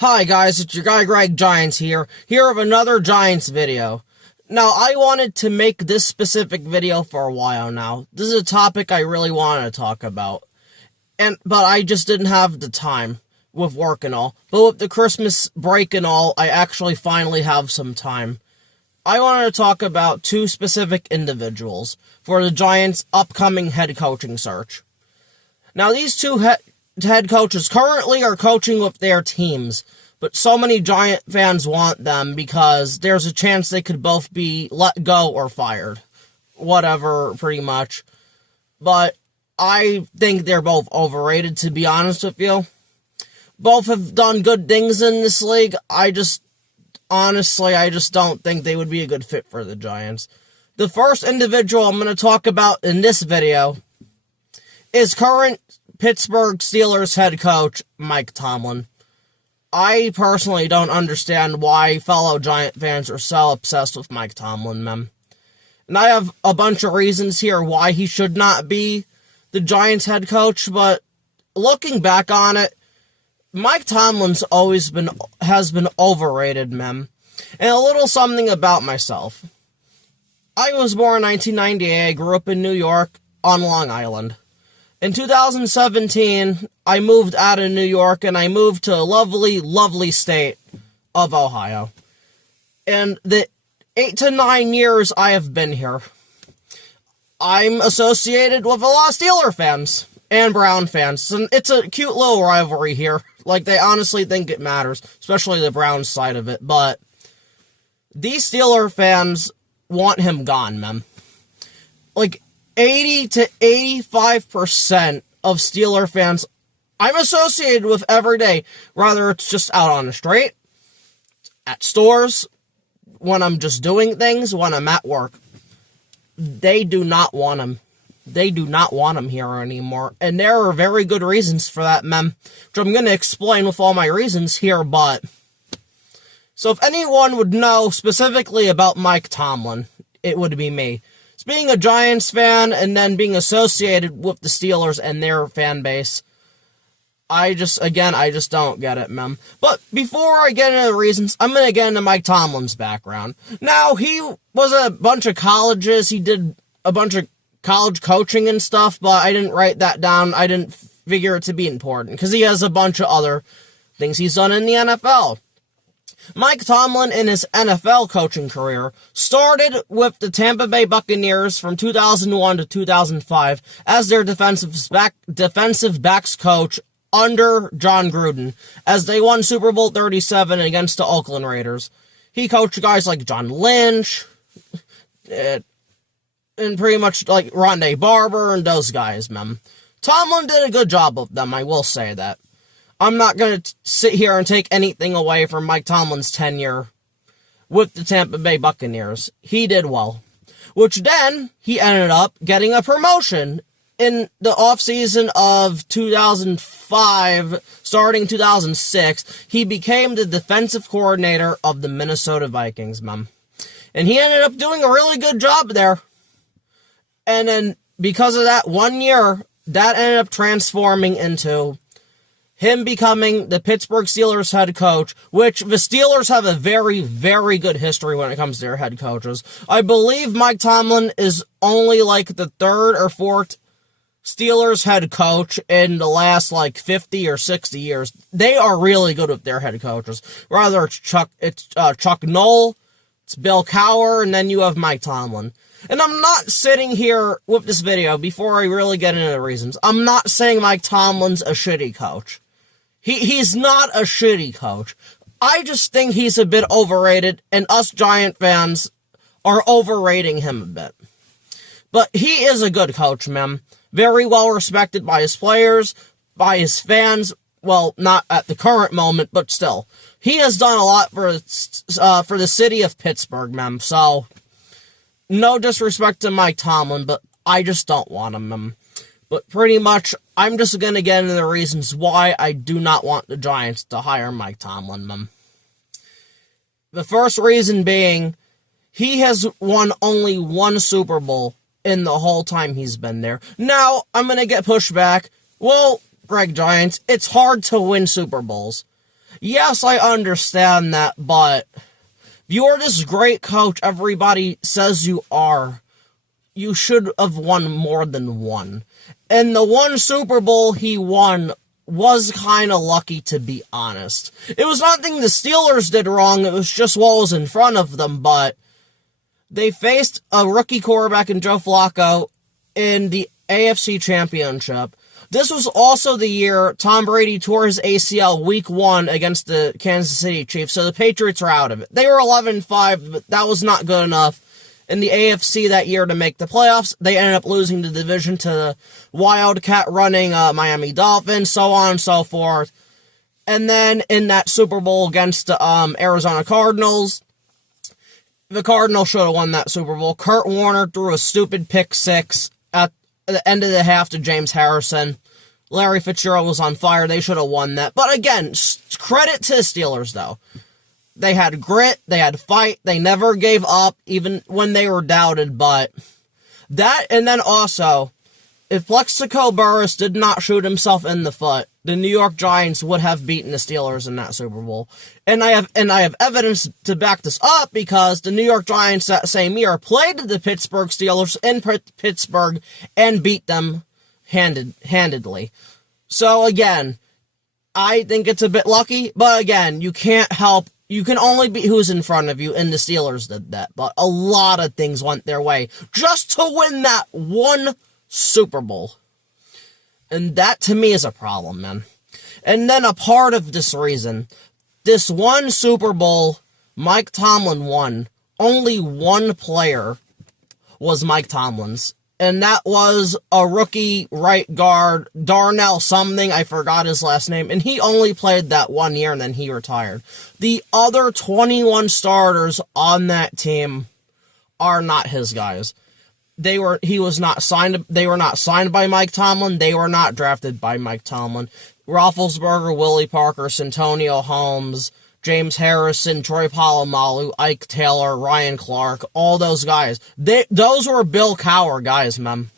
Hi guys, it's your guy Greg Giants here with another Giants video. Now, I wanted to make this specific video for a while now. This is a topic I really wanted to talk about. But I just didn't have the time with work and all. But with the Christmas break and all, I actually finally have some time. I wanted to talk about two specific individuals for the Giants' upcoming head coaching search. Now, these two head coaches currently are coaching with their teams, but so many Giant fans want them because there's a chance they could both be let go or fired. Whatever, pretty much. But I think they're both overrated, to be honest with you. Both have done good things in this league. I just don't think they would be a good fit for the Giants. The first individual I'm going to talk about in this video is current Pittsburgh Steelers head coach Mike Tomlin. I personally don't understand why fellow Giant fans are so obsessed with Mike Tomlin, man. And I have a bunch of reasons here why he should not be the Giants head coach, but looking back on it, Mike Tomlin's has been overrated, man. And a little something about myself. I was born in 1998. I grew up in New York on Long Island. In 2017, I moved out of New York and I moved to a lovely, lovely state of Ohio. And the 8 to 9 years I have been here, I'm associated with a lot of Steeler fans and Brown fans. And it's a cute little rivalry here. Like, they honestly think it matters, especially the Browns side of it. But these Steeler fans want him gone, man. Like, 80 to 85% of Steeler fans I'm associated with every day, whether it's just out on the street, at stores, when I'm just doing things, when I'm at work. They do not want him. They do not want him here anymore. And there are very good reasons for that, mem, which I'm going to explain with all my reasons here, but so if anyone would know specifically about Mike Tomlin, it would be me. Being a Giants fan and then being associated with the Steelers and their fan base, I just don't get it, mem. But before I get into the reasons, I'm going to get into Mike Tomlin's background. Now, he was a bunch of colleges. He did a bunch of college coaching and stuff, but I didn't write that down. I didn't figure it to be important because he has a bunch of other things he's done in the NFL. Mike Tomlin, in his NFL coaching career, started with the Tampa Bay Buccaneers from 2001 to 2005 as their defensive backs coach under John Gruden, as they won Super Bowl 37 against the Oakland Raiders. He coached guys like John Lynch, and pretty much like Rondé Barber and those guys, man. Tomlin did a good job of them, I will say that. I'm not going to sit here and take anything away from Mike Tomlin's tenure with the Tampa Bay Buccaneers. He did well. Which then, he ended up getting a promotion in the offseason of 2005, starting 2006. He became the defensive coordinator of the Minnesota Vikings, man. And he ended up doing a really good job there. And then, because of that 1 year, that ended up transforming into him becoming the Pittsburgh Steelers head coach, which the Steelers have a very, very good history when it comes to their head coaches. I believe Mike Tomlin is only like the third or fourth Steelers head coach in the last like 50 or 60 years. They are really good with their head coaches. Rather, it's Chuck Noll, it's Bill Cowher, and then you have Mike Tomlin. And I'm not sitting here with this video, before I really get into the reasons, I'm not saying Mike Tomlin's a shitty coach. He's not a shitty coach. I just think he's a bit overrated, and us Giant fans are overrating him a bit. But he is a good coach, man. Very well respected by his players, by his fans. Well, not at the current moment, but still. He has done a lot for the city of Pittsburgh, man. So, no disrespect to Mike Tomlin, but I just don't want him, man. But pretty much, I'm just going to get into the reasons why I do not want the Giants to hire Mike Tomlin, man. The first reason being, he has won only one Super Bowl in the whole time he's been there. Now, I'm going to get pushed back. Well, Greg Giants, it's hard to win Super Bowls. Yes, I understand that, but you're this great coach everybody says you are. You should have won more than one. And the one Super Bowl he won was kind of lucky, to be honest. It was nothing the Steelers did wrong, it was just what was in front of them, but they faced a rookie quarterback in Joe Flacco in the AFC Championship. This was also the year Tom Brady tore his ACL week 1 against the Kansas City Chiefs, so the Patriots are out of it. They were 11-5, but that was not good enough in the AFC that year to make the playoffs. They ended up losing the division to the Wildcat running Miami Dolphins, so on and so forth. And then in that Super Bowl against the Arizona Cardinals, the Cardinals should have won that Super Bowl. Kurt Warner threw a stupid pick 6 at the end of the half to James Harrison. Larry Fitzgerald was on fire. They should have won that. But again, credit to the Steelers, though. They had grit. They had fight. They never gave up, even when they were doubted. But that, and then also, if Plexico Burress did not shoot himself in the foot, the New York Giants would have beaten the Steelers in that Super Bowl. And I have evidence to back this up, because the New York Giants that same year played the Pittsburgh Steelers in Pittsburgh and beat them handedly. So again, I think it's a bit lucky, but again, you can't help. You can only beat who's in front of you, and the Steelers did that. But a lot of things went their way just to win that one Super Bowl. And that, to me, is a problem, man. And then a part of this reason, this one Super Bowl Mike Tomlin won, only one player was Mike Tomlin's. And that was a rookie right guard, Darnell something, I forgot his last name, and he only played that 1 year and then he retired. The other 21 starters on that team are not his guys. They were not signed by Mike Tomlin, they were not drafted by Mike Tomlin. Roethlisberger, Willie Parker, Santonio Holmes, James Harrison, Troy Polamalu, Ike Taylor, Ryan Clark, all those guys. Those were Bill Cowher guys, man.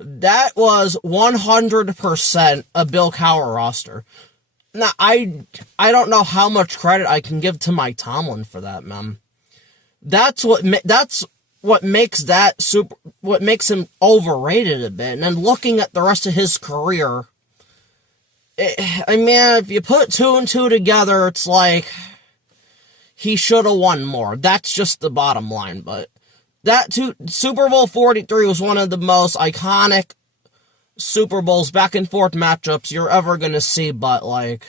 That was 100% a Bill Cowher roster. Now, I don't know how much credit I can give to Mike Tomlin for that, man. That's what makes him overrated a bit. And then looking at the rest of his career, I mean, if you put 2 and 2 together, it's like he should have won more. That's just the bottom line. But Super Bowl 43 was one of the most iconic Super Bowls, back and forth matchups you're ever gonna see. But like,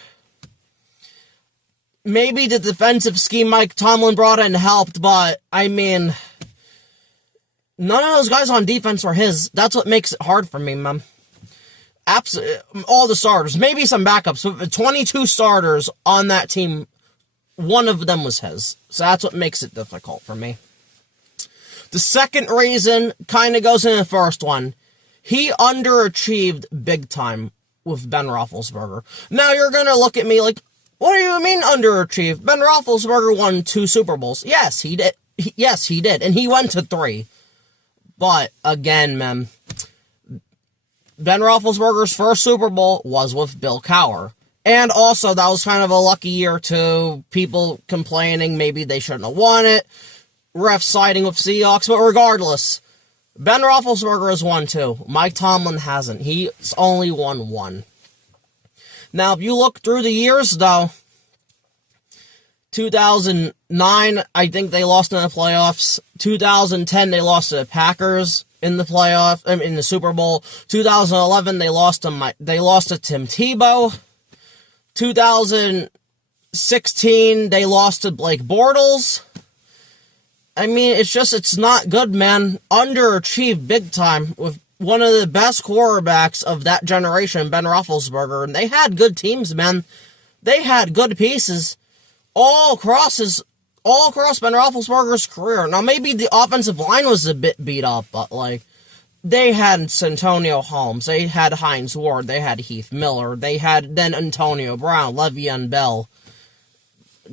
maybe the defensive scheme Mike Tomlin brought in helped, but I mean, none of those guys on defense were his. That's what makes it hard for me, man. All the starters, maybe some backups, but 22 starters on that team, one of them was his. So that's what makes it difficult for me. The second reason kind of goes in the first one. He underachieved big time with Ben Roethlisberger. Now you're going to look at me like, what do you mean underachieved? Ben Roethlisberger won 2 Super Bowls. Yes, he did. Yes, he did. And he went to 3. But again, man, Ben Roethlisberger's first Super Bowl was with Bill Cowher. And also, that was kind of a lucky year, too. People complaining maybe they shouldn't have won it. Refs siding with Seahawks. But regardless, Ben Roethlisberger has won 2. Mike Tomlin hasn't. He's only won 1. Now, if you look through the years, though, 2009, I think they lost in the playoffs. 2010, they lost to the Packers in the playoff, in the Super Bowl. 2011, they lost to Tim Tebow. 2016, they lost to Blake Bortles. I mean, it's not good, man. Underachieved big time with one of the best quarterbacks of that generation, Ben Roethlisberger. And they had good teams, man. They had good pieces all across Ben Roethlisberger's career. Now, maybe the offensive line was a bit beat up, but, like, they had Santonio Holmes, they had Hines Ward, they had Heath Miller, they had then Antonio Brown, Le'Veon Bell.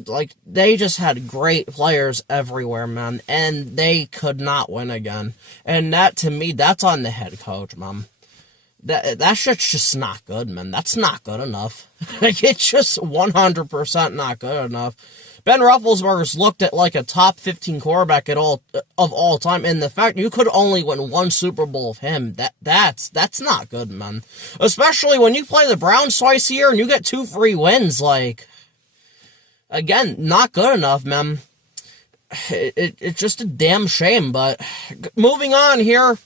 Like, they just had great players everywhere, man, and they could not win again. And that, to me, that's on the head coach, man. That shit's just not good, man. That's not good enough. Like, it's just 100% not good enough. Ben Roethlisberger's looked at like a top 15 quarterback of all time, and the fact you could only win one Super Bowl of him, that's not good, man. Especially when you play the Browns twice a year and you get 2 free wins, like, again, not good enough, man. It's just a damn shame, but moving on here.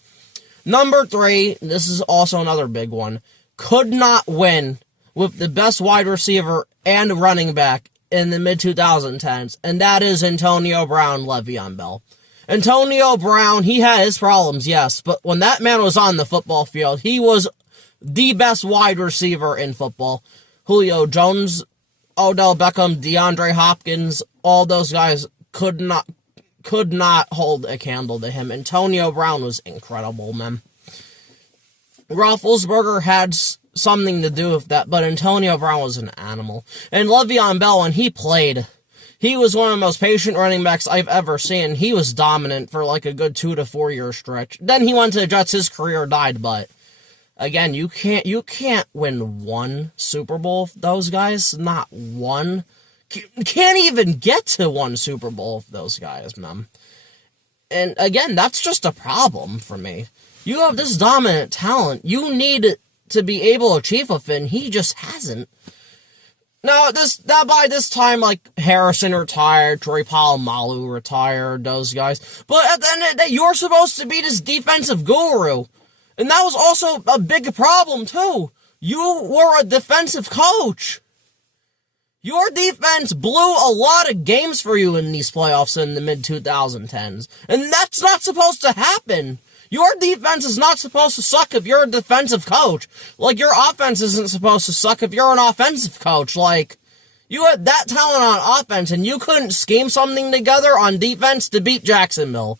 Number 3, this is also another big one, could not win with the best wide receiver and running back in the mid-2010s, and that is Antonio Brown, Le'Veon Bell. Antonio Brown, he had his problems, yes, but when that man was on the football field, he was the best wide receiver in football. Julio Jones, Odell Beckham, DeAndre Hopkins, all those guys could not hold a candle to him. Antonio Brown was incredible, man. Roethlisberger had something to do with that, but Antonio Brown was an animal. And Le'Veon Bell, when he played, he was one of the most patient running backs I've ever seen. He was dominant for like a good 2 to 4 year stretch. Then he went to the Jets, his career died, but again, you can't win one Super Bowl with those guys. Not one. Can't even get to one Super Bowl with those guys, man. And again, that's just a problem for me. You have this dominant talent. You need to be able to achieve with it, and he just hasn't. Now by this time, like, Harrison retired, Troy Polamalu retired, those guys. But at the end of the day, you're supposed to be this defensive guru. And that was also a big problem, too. You were a defensive coach. Your defense blew a lot of games for you in these playoffs in the mid-2010s. And that's not supposed to happen. Your defense is not supposed to suck if you're a defensive coach. Like, your offense isn't supposed to suck if you're an offensive coach. Like, you had that talent on offense, and you couldn't scheme something together on defense to beat Jacksonville,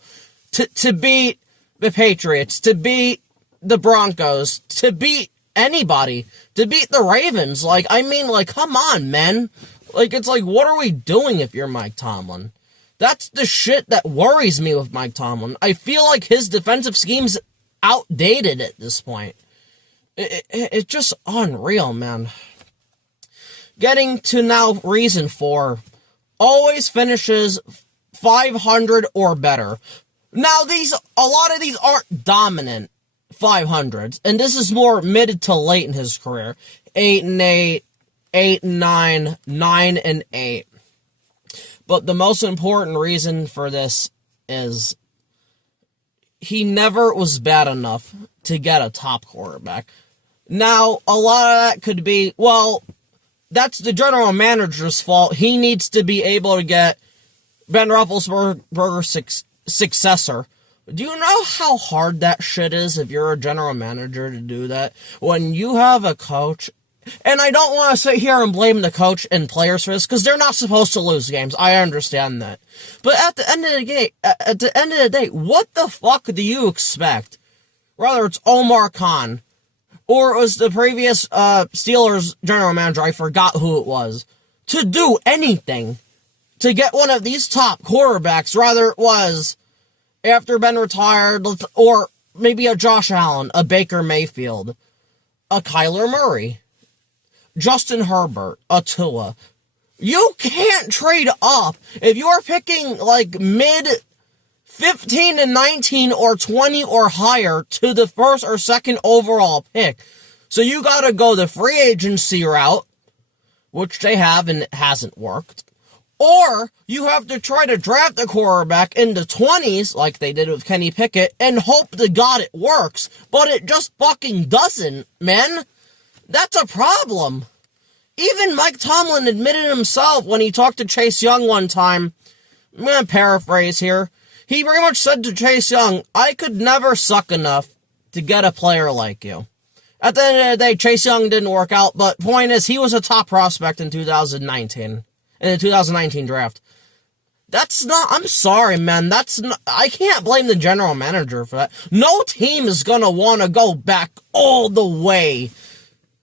to beat the Patriots, to beat the Broncos, to beat anybody, to beat the Ravens. Like, I mean, like, come on, man. Like, it's like, what are we doing if you're Mike Tomlin? That's the shit that worries me with Mike Tomlin. I feel like his defensive scheme's outdated at this point. It's just unreal, man. Getting to now reason 4. Always finishes 500 or better. Now, a lot of these aren't dominant 500s, and this is more mid to late in his career. 8-8, 8-9, 9-8. But the most important reason for this is he never was bad enough to get a top quarterback. Now, a lot of that could be, well, that's the general manager's fault. He needs to be able to get Ben Roethlisberger's successor. Do you know how hard that shit is if you're a general manager to do that? When you have a coach, and I don't want to sit here and blame the coach and players for this, because they're not supposed to lose games. I understand that. But at the end of the day, what the fuck do you expect? Whether it's Omar Khan, or it was the previous Steelers general manager, I forgot who it was, to do anything to get one of these top quarterbacks, rather it was after Ben retired, or maybe a Josh Allen, a Baker Mayfield, a Kyler Murray, Justin Herbert, a Tua. You can't trade up if you're picking like mid 15 to 19 or 20 or higher to the first or second overall pick. So you gotta go the free agency route, which they have and it hasn't worked. Or you have to try to draft a quarterback in the 20s, like they did with Kenny Pickett, and hope to God it works. But it just fucking doesn't, man. That's a problem. Even Mike Tomlin admitted himself when he talked to Chase Young one time. I'm going to paraphrase here. He very much said to Chase Young, I could never suck enough to get a player like you. At the end of the day, Chase Young didn't work out, but point is, he was a top prospect in 2019. In the 2019 draft. That's not, I'm sorry, man, that's not, I can't blame the general manager for that. No team is gonna want to go back all the way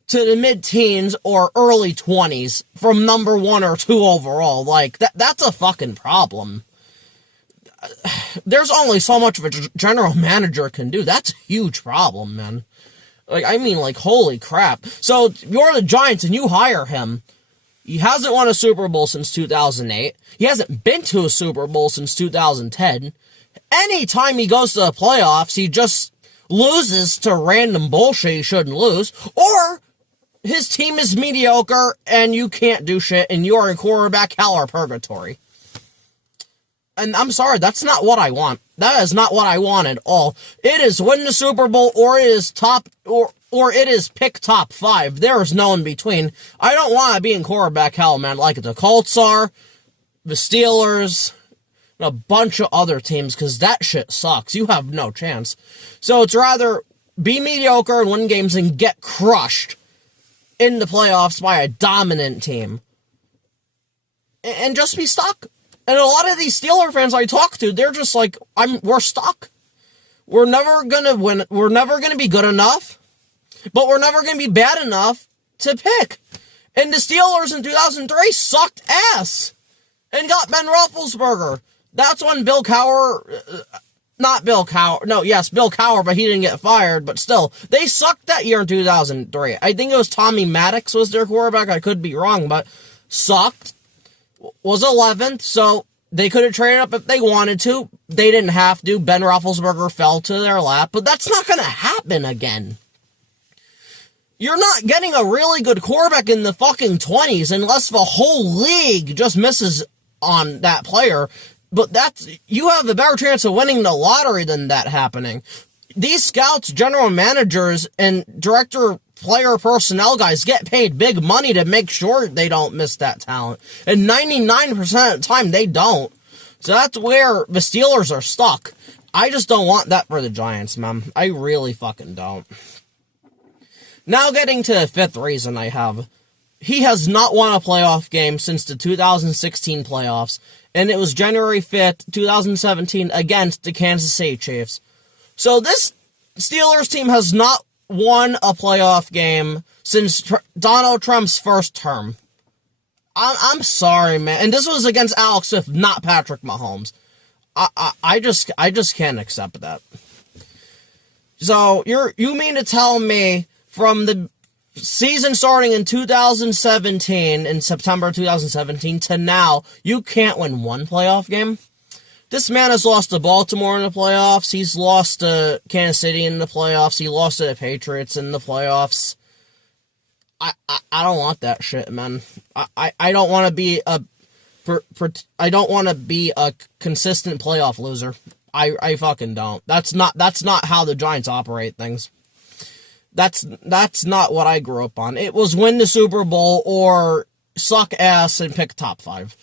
to the mid-teens or early 20s from number 1 or 2 overall. Like, that's a fucking problem. There's only so much of a general manager can do. That's a huge problem, man. Like, I mean, like, holy crap. So, you're the Giants and you hire him. He hasn't won a Super Bowl since 2008. He hasn't been to a Super Bowl since 2010. Anytime he goes to the playoffs, he just loses to random bullshit he shouldn't lose. Or his team is mediocre and you can't do shit and you are in quarterback hell or purgatory. And I'm sorry, that's not what I want. That is not what I want at all. It is win the Super Bowl or it is or it is pick top 5. There is no in between. I don't want to be in quarterback hell, man, like the Colts are, the Steelers, and a bunch of other teams, because that shit sucks. You have no chance. So it's rather be mediocre and win games and get crushed in the playoffs by a dominant team. And just be stuck. And a lot of these Steeler fans I talk to, they're just like, we're stuck. We're never gonna win. We're never gonna be good enough, but we're never gonna be bad enough to pick. And the Steelers in 2003 sucked ass and got Ben Roethlisberger. That's when Bill Cowher, Bill Cowher, but he didn't get fired, but still, they sucked that year in 2003. I think it was Tommy Maddox was their quarterback. I could be wrong, but sucked. Was 11th, so they could have traded up if they wanted to. They didn't have to. Ben Roethlisberger fell to their lap, but that's not going to happen again. You're not getting a really good quarterback in the fucking 20s unless the whole league just misses on that player. But you have a better chance of winning the lottery than that happening. These scouts, general managers, and director player personnel guys get paid big money to make sure they don't miss that talent. And 99% of the time, they don't. So that's where the Steelers are stuck. I just don't want that for the Giants, man. I really fucking don't. Now getting to the 5th reason I have. He has not won a playoff game since the 2016 playoffs. And it was January 5th, 2017 against the Kansas City Chiefs. So this Steelers team has not won a playoff game since Donald Trump's first term. I'm sorry, man. And this was against Alex Smith, not Patrick Mahomes. I just can't accept that. So you mean to tell me from the season starting in 2017, in September 2017 to now, you can't win one playoff game? This man has lost to Baltimore in the playoffs. He's lost to Kansas City in the playoffs. He lost to the Patriots in the playoffs. I don't want that shit, man. I don't want to be I don't want to be a consistent playoff loser. I fucking don't. That's not how the Giants operate things. That's not what I grew up on. It was win the Super Bowl or suck ass and pick top 5.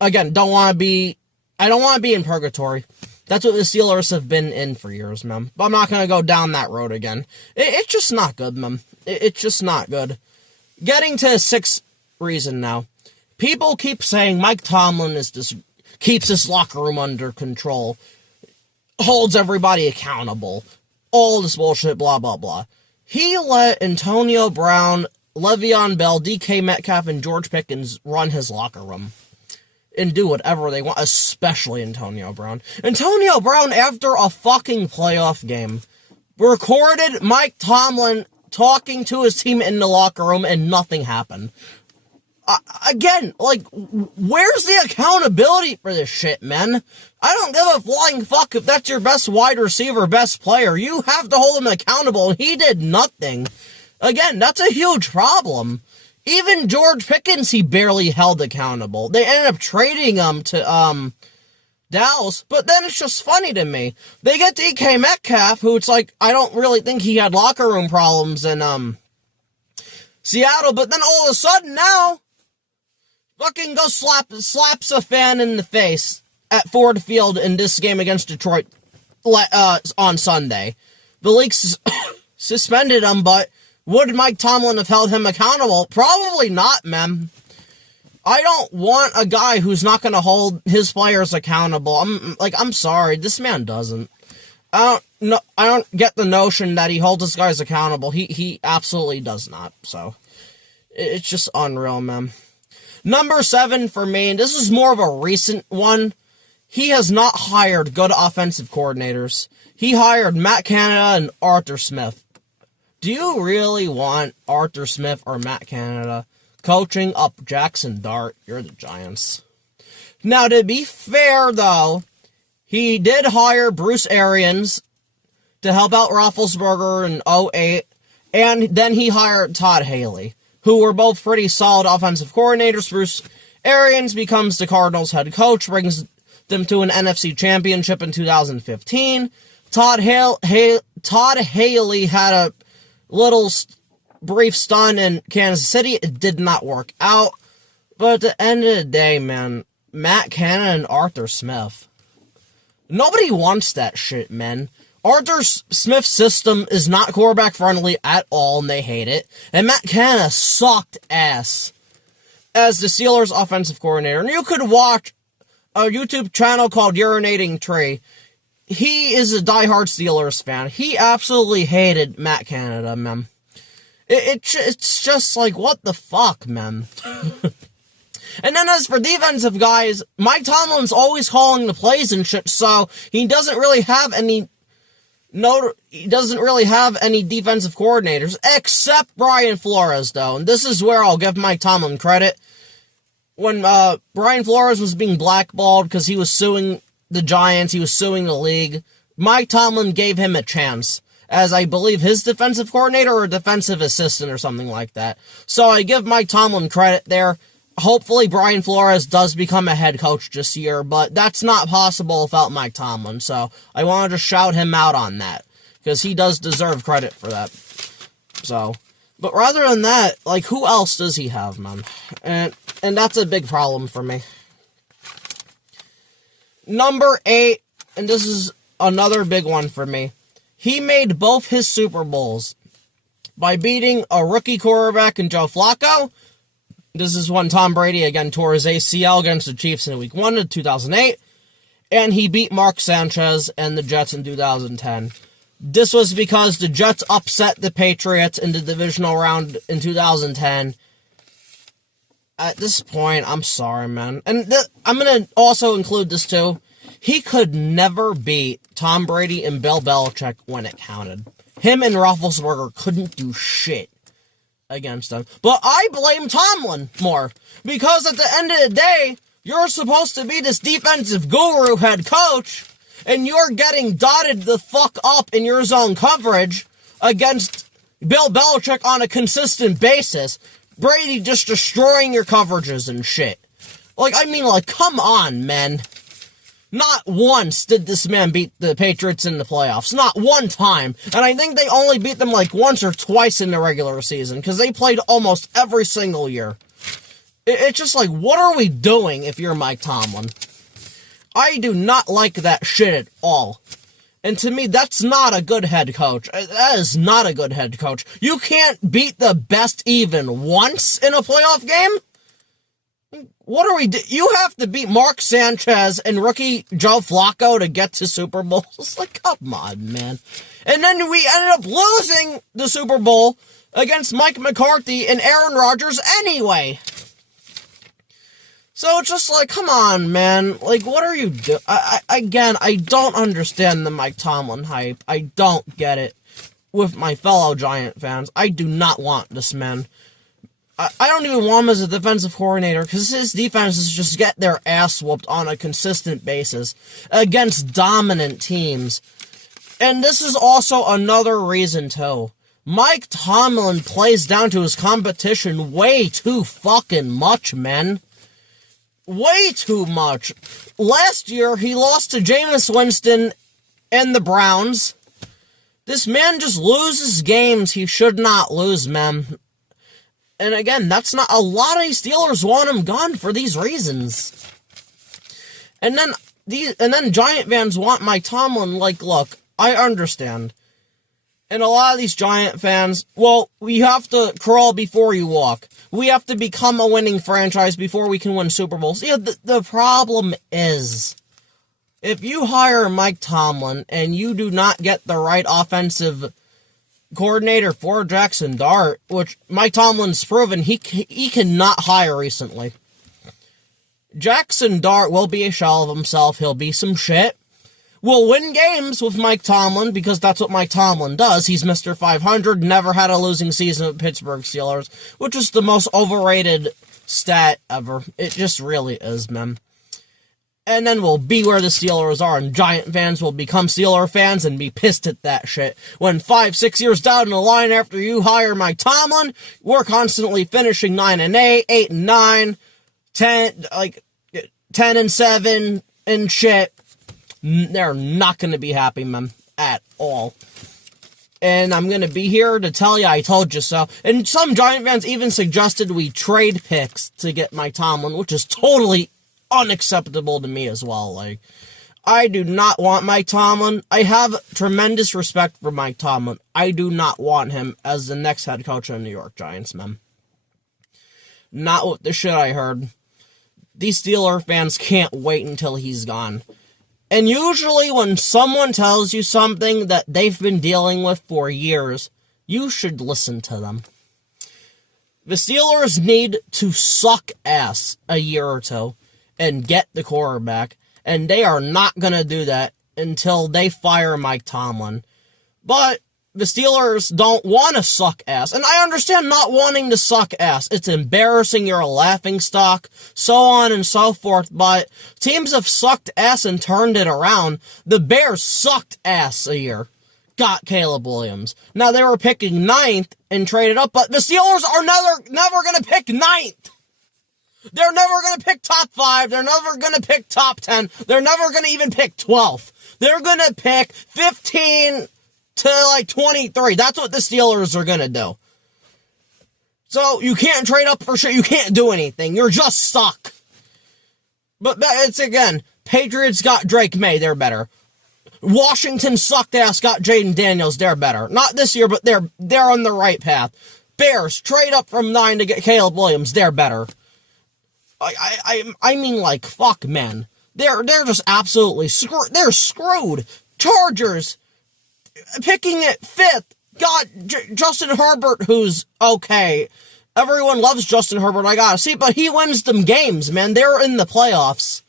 Again, I don't want to be in purgatory. That's what the Steelers have been in for years, man. But I'm not going to go down that road again. It's just not good, man. It's just not good. Getting to the 6th reason now. People keep saying Mike Tomlin keeps this locker room under control, holds everybody accountable, all this bullshit, blah, blah, blah. He let Antonio Brown, Le'Veon Bell, DK Metcalf, and George Pickens run his locker room and do whatever they want, especially Antonio Brown. Antonio Brown, after a fucking playoff game, recorded Mike Tomlin talking to his team in the locker room and nothing happened. Again, like, where's the accountability for this shit, man? I don't give a flying fuck if that's your best wide receiver, best player. You have to hold him accountable, and he did nothing. Again, that's a huge problem. Even George Pickens, he barely held accountable. They ended up trading him to, Dallas, but then it's just funny to me. They get DK Metcalf, who it's like, I don't really think he had locker room problems in, Seattle, but then all of a sudden now, fucking go slaps a fan in the face at Ford Field in this game against Detroit on Sunday. The league suspended him, but would Mike Tomlin have held him accountable? Probably not, man. I don't want a guy who's not going to hold his players accountable. I'm sorry, this man doesn't. I don't get the notion that he holds his guys accountable. He absolutely does not. So it's just unreal, man. Number 7 for me, and this is more of a recent one. He has not hired good offensive coordinators. He hired Matt Canada and Arthur Smith. Do you really want Arthur Smith or Matt Canada coaching up Jackson Dart? You're the Giants. Now, to be fair, though, he did hire Bruce Arians to help out Roethlisberger in 2008, and then he hired Todd Haley, who were both pretty solid offensive coordinators. Bruce Arians becomes the Cardinals head coach, brings them to an NFC championship in 2015. Todd Haley had a little brief stint in Kansas City. It did not work out. But at the end of the day, man, Matt Canada and Arthur Smith. Nobody wants that shit, man. Arthur Smith's system is not quarterback friendly at all, and they hate it. And Matt Canada sucked ass as the Steelers offensive coordinator. And you could watch a YouTube channel called Urinating Tree. He is a diehard Steelers fan. He absolutely hated Matt Canada, man. It's just like, what the fuck, man? And then as for defensive guys, Mike Tomlin's always calling the plays and shit, so he doesn't really have any defensive coordinators, except Brian Flores, though. And this is where I'll give Mike Tomlin credit. When Brian Flores was being blackballed because he was suing the Giants, he was suing the league, Mike Tomlin gave him a chance as, I believe, his defensive coordinator or defensive assistant or something like that. So I give Mike Tomlin credit there. Hopefully Brian Flores does become a head coach this year, but that's not possible without Mike Tomlin. So I wanted to shout him out on that, because he does deserve credit for that. So, but rather than that, like, who else does he have, man? And that's a big problem for me. Number 8, and this is another big one for me. He made both his Super Bowls by beating a rookie quarterback in Joe Flacco. This is when Tom Brady again tore his ACL against the Chiefs in Week 1 of 2008. And he beat Mark Sanchez and the Jets in 2010. This was because the Jets upset the Patriots in the divisional round in 2010. At this point, I'm sorry, man. And I'm going to also include this too. He could never beat Tom Brady and Bill Belichick when it counted. Him and Roethlisberger couldn't do shit against them. But I blame Tomlin more, because at the end of the day, you're supposed to be this defensive guru head coach, and you're getting dotted the fuck up in your zone coverage against Bill Belichick on a consistent basis. Brady just destroying your coverages and shit. Like, I mean, like, come on, man. Not once did this man beat the Patriots in the playoffs. Not one time. And I think they only beat them like once or twice in the regular season, because they played almost every single year. It's just like, what are we doing if you're Mike Tomlin? I do not like that shit at all. And to me, that's not a good head coach. That is not a good head coach. You can't beat the best even once in a playoff game? What are we doing? You have to beat Mark Sanchez and rookie Joe Flacco to get to Super Bowl. It's like, come on, man. And then we ended up losing the Super Bowl against Mike McCarthy and Aaron Rodgers anyway. So it's just like, come on, man. Like, what are you doing? Again, I don't understand the Mike Tomlin hype. I don't get it. With my fellow Giant fans, I do not want this man. I don't even want him as a defensive coordinator, because his defenses just get their ass whooped on a consistent basis against dominant teams. And this is also another reason, too. Mike Tomlin plays down to his competition way too fucking much, man. Way too much. Last year, he lost to Jameis Winston and the Browns. This man just loses games he should not lose, man. And again, that's not, a lot of these Steelers want him gone for these reasons. And then Giant fans want Mike Tomlin. Like, look, I understand. And a lot of these Giant fans, well, we have to crawl before you walk. We have to become a winning franchise before we can win Super Bowls. Yeah, the problem is, if you hire Mike Tomlin and you do not get the right offensive coordinator for Jackson Dart, which Mike Tomlin's proven he cannot hire recently. Jackson Dart will be a shell of himself. He'll be some shit. will win games with Mike Tomlin, because that's what Mike Tomlin does. He's Mr. 500, never had a losing season with Pittsburgh Steelers, which is the most overrated stat ever. It just really is, man. And then we'll be where the Steelers are, and Giant fans will become Steeler fans and be pissed at that shit. When 5-6 years down the line after you hire Mike Tomlin, we're constantly finishing 9-8, 8-9, 10-7, and shit. They're not going to be happy, man, at all. And I'm going to be here to tell you I told you so. And some Giant fans even suggested we trade picks to get Mike Tomlin, which is totally unacceptable to me as well. Like, I do not want Mike Tomlin. I have tremendous respect for Mike Tomlin. I do not want him as the next head coach of the New York Giants, man. Not with the shit I heard. These Steeler fans can't wait until he's gone. And usually when someone tells you something that they've been dealing with for years, you should listen to them. The Steelers need to suck ass a year or two and get the quarterback, and they are not going to do that until they fire Mike Tomlin. But the Steelers don't want to suck ass, and I understand not wanting to suck ass. It's embarrassing, you're a laughingstock, so on and so forth, but teams have sucked ass and turned it around. The Bears sucked ass a year. Got Caleb Williams. Now, they were picking 9th and traded up, but the Steelers are never going to pick 9th. They're never going to pick top 5. They're never going to pick top 10. They're never going to even pick 12th. They're going to pick 15 to like 23. That's what the Steelers are going to do. So you can't trade up for shit. You can't do anything. You're just stuck. But it's, again, Patriots got Drake May. They're better. Washington sucked ass got Jaden Daniels. They're better. Not this year, but they're on the right path. Bears trade up from 9 to get Caleb Williams. They're better. I mean, like, fuck, man. They're just absolutely screwed. They're screwed. Chargers, picking it 5th, got Justin Herbert, who's okay. Everyone loves Justin Herbert, I gotta see, but he wins them games, man. They're in the playoffs.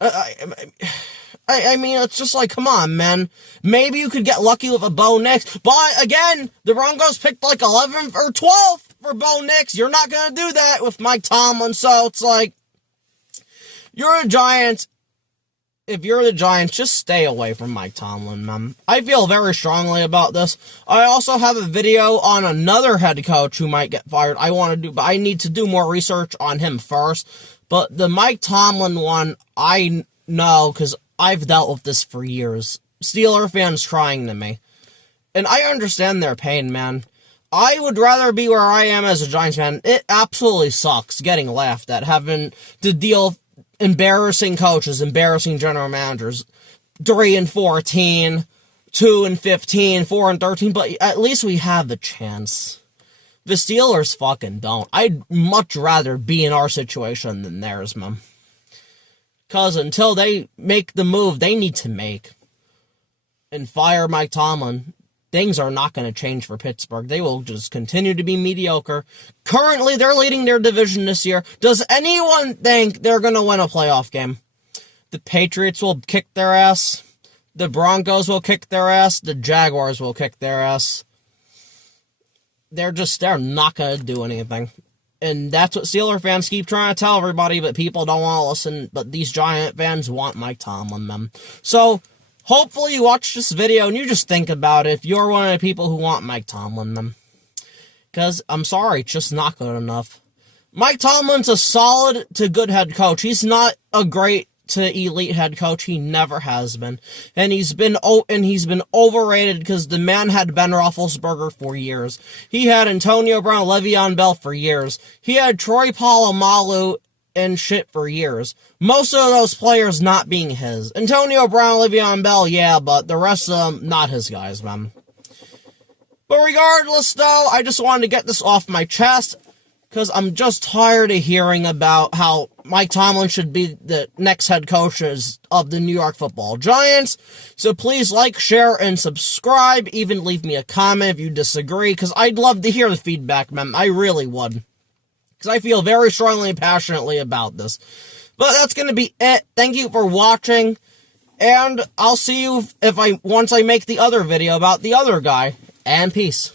I mean, it's just like, come on, man. Maybe you could get lucky with a Bo Nix, but again, the Broncos picked like 11th or 12th. For Bo Nix. You're not going to do that with Mike Tomlin, so it's like, you're a Giant. If you're the Giants, just stay away from Mike Tomlin, man. I feel very strongly about this. I also have a video on another head coach who might get fired. But I need to do more research on him first. But the Mike Tomlin one, I know, because I've dealt with this for years. Steeler fans crying to me. And I understand their pain, man. I would rather be where I am as a Giants fan. It absolutely sucks getting laughed at, having to deal with embarrassing coaches, embarrassing general managers. 3-14, 2-15, 4-13, but at least we have the chance. The Steelers fucking don't. I'd much rather be in our situation than theirs, man. Because until they make the move they need to make and fire Mike Tomlin, things are not going to change for Pittsburgh. They will just continue to be mediocre. Currently, they're leading their division this year. Does anyone think they're going to win a playoff game? The Patriots will kick their ass. The Broncos will kick their ass. The Jaguars will kick their ass. They're not going to do anything. And that's what Steeler fans keep trying to tell everybody, but people don't want to listen. But these Giant fans want Mike Tomlin, man. So, hopefully you watch this video and you just think about it if you're one of the people who want Mike Tomlin, man. Because, I'm sorry, it's just not good enough. Mike Tomlin's a solid to good head coach. He's not a great to elite head coach. He never has been. And he's been overrated because the man had Ben Roethlisberger for years. He had Antonio Brown, Le'Veon Bell for years. He had Troy Polamalu and shit for years. Most of those players not being his. Antonio Brown, Le'Veon Bell, yeah, but the rest of them, not his guys, man. But regardless, though, I just wanted to get this off my chest, because I'm just tired of hearing about how Mike Tomlin should be the next head coaches of the New York Football Giants. So please like, share, and subscribe. Even leave me a comment if you disagree, because I'd love to hear the feedback, man. I really would. Because I feel very strongly and passionately about this. But that's going to be it. Thank you for watching. And I'll see you once I make the other video about the other guy. And peace.